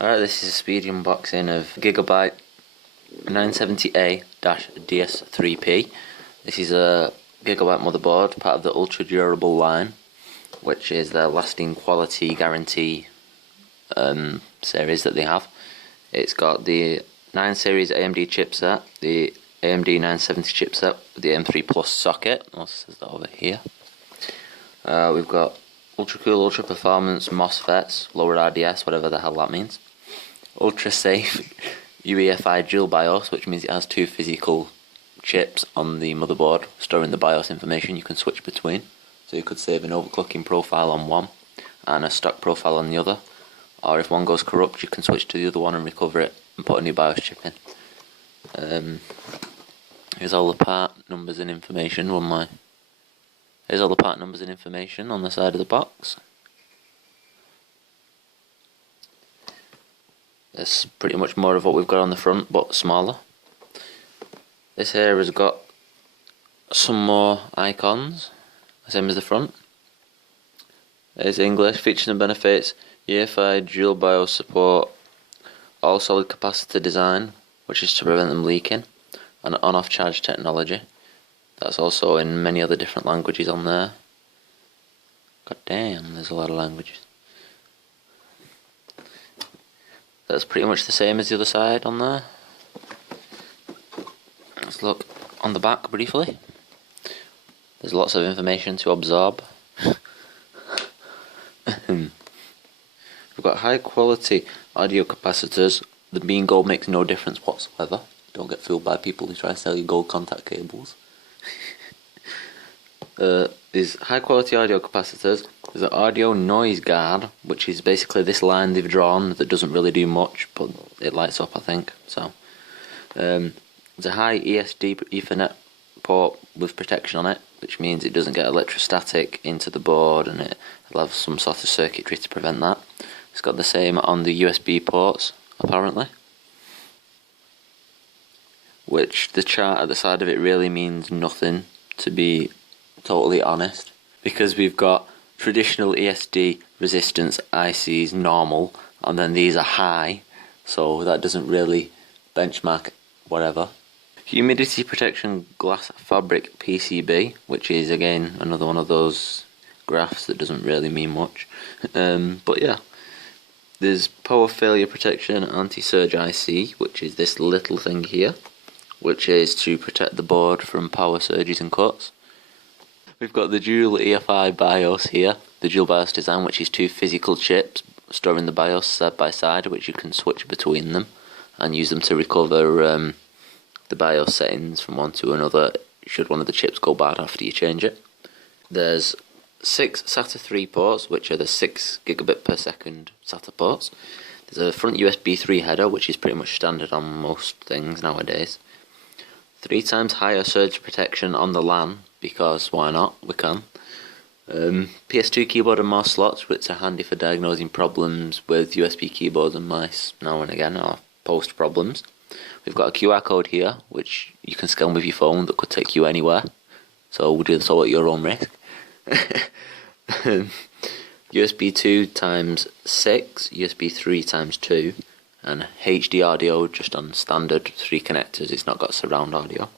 Alright, this is a speedy unboxing of Gigabyte 970A-DS3P. This is a Gigabyte motherboard, part of the ultra durable line, which is their lasting quality guarantee series that they have. It's got the 9 series AMD chipset, the AMD 970 chipset with the AM3 Plus socket. I'll says that over here. We've got ultra cool, ultra performance MOSFETs, lower RDS, whatever the hell that means. Ultra safe UEFI dual BIOS, which means it has 2 physical chips on the motherboard storing the BIOS information you can switch between. So you could save an overclocking profile on one and a stock profile on the other. Or if one goes corrupt, you can switch to the other one and recover it and put a new BIOS chip in. Here's all the part numbers and information. Here's all the part numbers and information on the side of the box. There's pretty much more of what we've got on the front, but smaller. This here has got some more icons, same as the front. There's English, features and benefits, UEFI dual BIOS support, all solid capacitor design, which is to prevent them leaking, and on-off charge technology. That's also in many other different languages on there. God damn, there's a lot of languages. That's pretty much the same as the other side on there. Let's look on the back briefly. There's lots of information to absorb. We've got high quality audio capacitors. The being gold makes no difference whatsoever. Don't get fooled by people who try to sell you gold contact cables. There's high quality audio capacitors. There's an audio noise guard, which is basically this line they've drawn that doesn't really do much, but it lights up, I think. So there's a high ESD Ethernet port with protection on it, which means it doesn't get electrostatic into the board, and it'll have some sort of circuitry to prevent that. It's got the same on the USB ports, apparently, which the chart at the side of it really means nothing, to be totally honest, because we've got traditional ESD resistance ICs normal, and then these are high, so that doesn't really benchmark whatever. Humidity protection glass fabric PCB, which is again another one of those graphs that doesn't really mean much. But yeah, there's power failure protection anti-surge IC, which is this little thing here, which is to protect the board from power surges and cuts. We've got the dual Efi Bios here, the dual BIOS design, which is 2 physical chips storing the BIOS side by side, which you can switch between them and use them to recover the BIOS settings from one to another should one of the chips go bad after you change it. There's 6 SATA 3 ports, which are the 6 gigabit per second SATA ports. There's a front USB 3 header, which is pretty much standard on most things nowadays. 3 times higher surge protection on the LAN, because why not, we can. PS2 keyboard and mouse slots, which are handy for diagnosing problems with USB keyboards and mice now and again, or post problems. We've got a QR code here, which you can scan with your phone, that could take you anywhere, so do so at your own risk. USB 2 times 6, USB 3 times 2, and HD audio just on standard 3 connectors. It's not got surround audio.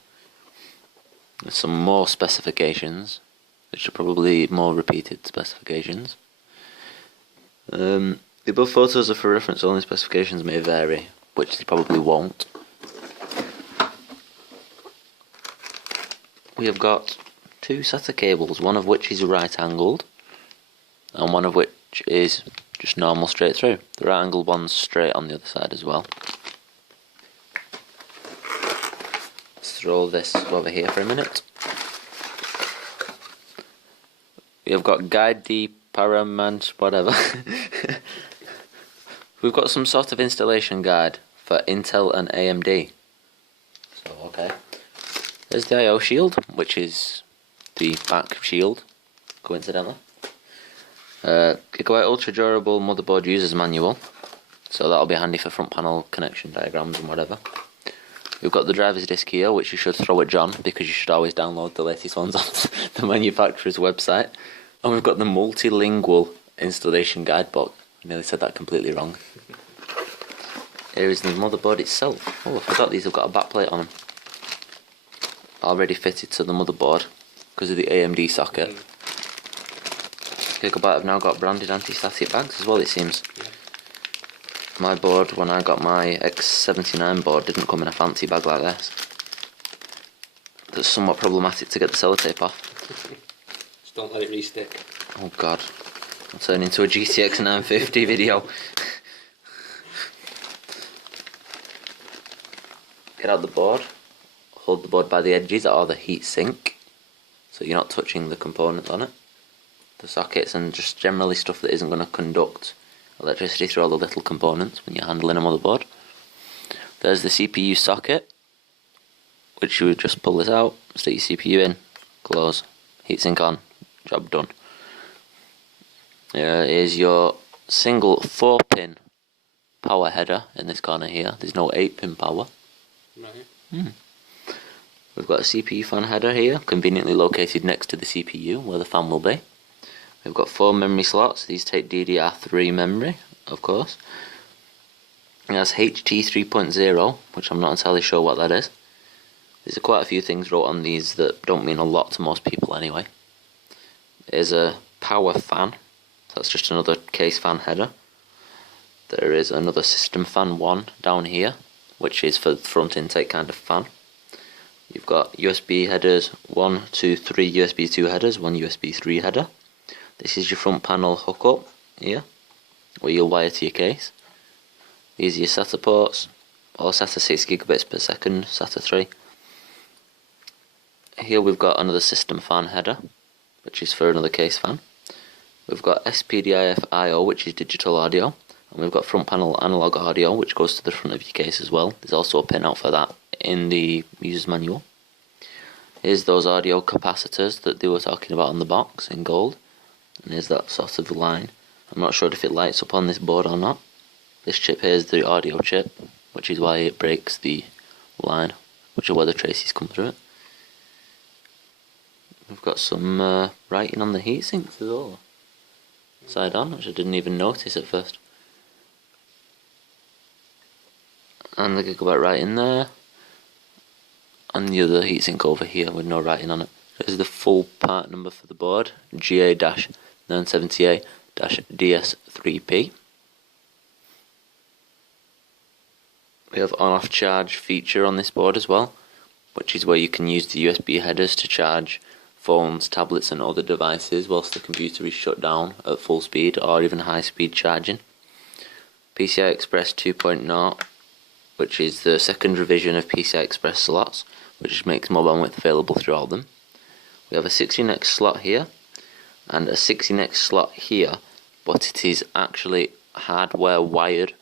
There's some more specifications, which are probably more repeated specifications. The above photos are for reference only. Specifications may vary, which they probably won't. We have got 2 SATA cables, one of which is right angled and one of which is just normal straight through. The right angled one's straight on the other side as well. Let's throw this over here for a minute. We have got guide the paramount whatever. We've got some sort of installation guide for Intel and AMD. So okay. There's the I/O shield, which is the back shield, coincidentally. Gigabyte ultra durable motherboard user's manual, so that'll be handy for front panel connection diagrams and whatever. We've got the driver's disc here, which you should throw at John, because you should always download the latest ones off the manufacturer's website. And we've got the multilingual installation guidebook. I nearly said that completely wrong. Here is the motherboard itself. Oh, I forgot these have got a backplate on them. Already fitted to the motherboard because of the AMD socket. Gigabyte have now got branded anti-static bags as well, it seems. Yeah. My board, when I got my X79 board, didn't come in a fancy bag like this. That's somewhat problematic to get the sellotape off. Just don't let it re-stick. Oh god, I'll turn into a GTX950 video. Get out the board, hold the board by the edges or the heat sink, so you're not touching the components on it. The sockets and just generally stuff that isn't going to conduct electricity through all the little components when you're handling a motherboard. There's the CPU socket, which you would just pull this out, stick your CPU in, close, heatsink on, job done. Here is your single 4-pin power header in this corner here. There's no 8-pin power. Right. We've got a CPU fan header here, conveniently located next to the CPU where the fan will be. We've got 4 memory slots. These take DDR3 memory, of course. It has HT 3.0, which I'm not entirely sure what that is. There's quite a few things wrote on these that don't mean a lot to most people anyway. There's a power fan. That's just another case fan header. There is another system fan 1 down here, which is for the front intake kind of fan. You've got USB headers, 1, 2, 3 USB 2 headers, 1 USB 3 header. This is your front panel hookup here, where you'll wire to your case. These are your SATA ports, all SATA 6 gigabits per second, SATA 3. Here we've got another system fan header, which is for another case fan. We've got SPDIF I/O, which is digital audio, and we've got front panel analog audio, which goes to the front of your case as well. There's also a pin out for that in the user's manual. Here's those audio capacitors that they were talking about on the box in gold. And here's that sort of line. I'm not sure if it lights up on this board or not. This chip here is the audio chip, which is why it breaks the line, which is where the traces come through it. We've got some writing on the heatsinks as well. Side on, which I didn't even notice at first. And the Gigabyte writing there. And the other heatsink over here with no writing on it. Here's the full part number for the board, GA-970A-DS3P. We have on-off charge feature on this board as well, which is where you can use the USB headers to charge phones, tablets and other devices whilst the computer is shut down at full speed or even high speed charging. PCI Express 2.0, which is the second revision of PCI Express slots, which makes more bandwidth available through all of them. We have a 16x slot here and a 16x slot here, but it is actually hardware wired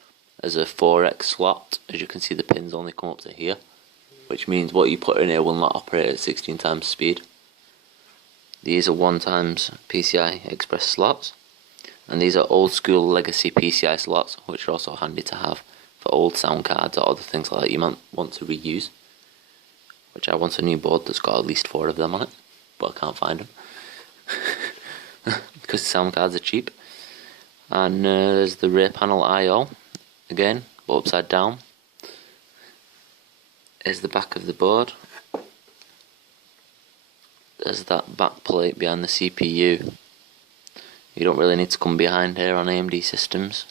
as a 4x slot. As you can see, the pins only come up to here, which means what you put in here will not operate at 16 times speed. These are 1 times PCI Express slots, and these are old school legacy PCI slots, which are also handy to have for old sound cards or other things like that you might want to reuse. Which I want a new board that's got at least 4 of them on it, but I can't find them because the sound cards are cheap. And there's the rear panel I/O again, but upside down. There's the back of the board. There's that back plate behind the CPU. You don't really need to come behind here on AMD systems.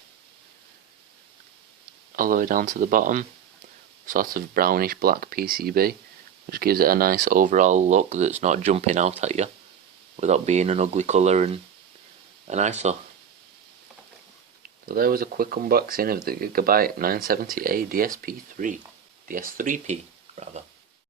All the way down to the bottom, sort of brownish black PCB, which gives it a nice overall look that's not jumping out at you without being an ugly colour and an eyesore. So there was a quick unboxing of the Gigabyte 970A-DS3P rather.